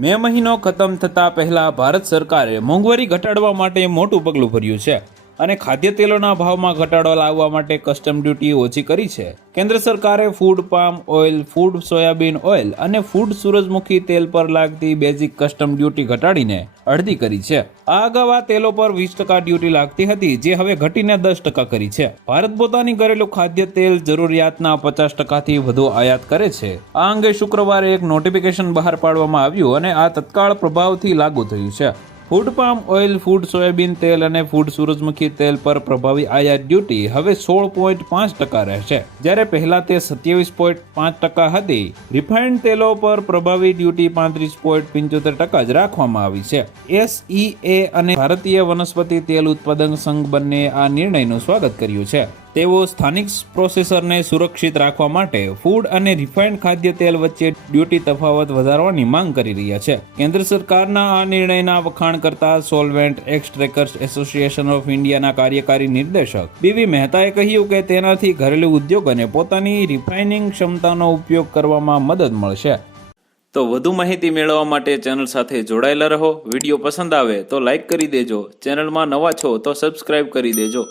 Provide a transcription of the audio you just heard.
મે મહિનો ખતમ થતાં પહેલાં ભારત સરકારે મોંઘવારી ઘટાડવા માટે મોટું પગલું ભર્યું છે. અને ખાદ્ય તેલોના ભાવમાં ઘટાડો લાવવા માટે કસ્ટમ ડ્યુટી ઓછી કરી છે. કેન્દ્ર સરકારે food palm oil food soybean oil અને ફૂડ સૂરજમુખી તેલ પર લાગતી બેઝિક કસ્ટમ ડ્યુટી ઘટાડીને અડધી કરી છે. આ અગાઉ આ તેલો પર વીસ ટકા ડ્યુટી લાગતી હતી, જે હવે ઘટીને દસ ટકા કરી છે. ભારત પોતાની ઘરેલું ખાદ્ય તેલ જરૂરિયાતના પચાસ ટકાથી વધુ આયાત કરે છે. આ અંગે શુક્રવારે એક નોટિફિકેશન બહાર પાડવામાં આવ્યું અને આ તત્કાળ પ્રભાવથી લાગુ થયું છે. Food palm oil, food soybean તેલ અને ફૂડ સૂરજમુખી તેલ પર પ્રભાવી આયાત ડ્યુટી હવે સોળ પોઈન્ટ પાંચ ટકા રહેશે. જ્યારે પહેલા તે સત્યાવીસ પોઈન્ટ પાંચ ટકા હતી. રિફાઇન્ડ તેલો પર પ્રભાવી ડ્યુટી પાંત્રીસ પોઈન્ટ પંચોતેર ટકા જ રાખવામાં આવી છે. એસઈએ અને ભારતીય વનસ્પતિ તેલ ઉત્પાદન સંઘ બંને આ નિર્ણયનું સ્વાગત કર્યું છે. તેઓ સ્થાનિક પ્રોસેસરને સુરક્ષિત રાખવા માટે ફૂડ અને રિફાઇન્ડ ખાદ્ય તેલ વચ્ચે ડ્યુટી તફાવત વધારવાની માંગ કરી રહ્યા છે. કેન્દ્ર સરકારના આ નિર્ણયના વખાણ કરતા સોલ્વેન્ટ એક્સટ્રેકર્સ એસોસિએશન ઓફ ઇન્ડિયાના કાર્યકારી નિર્દેશક બીવી મહેતાએ કહ્યું કે તેનાથી ઘરેલુ ઉદ્યોગોને પોતાની રિફાઇનિંગ ક્ષમતાનો ઉપયોગ કરવામાં મદદ મળશે. તો વધુ માહિતી મેળવવા માટે ચેનલ સાથે જોડાયેલા રહો. વીડિયો પસંદ આવે તો લાઇક કરી દેજો. ચેનલમાં નવા છો તો સબસ્ક્રાઇબ કરી દેજો.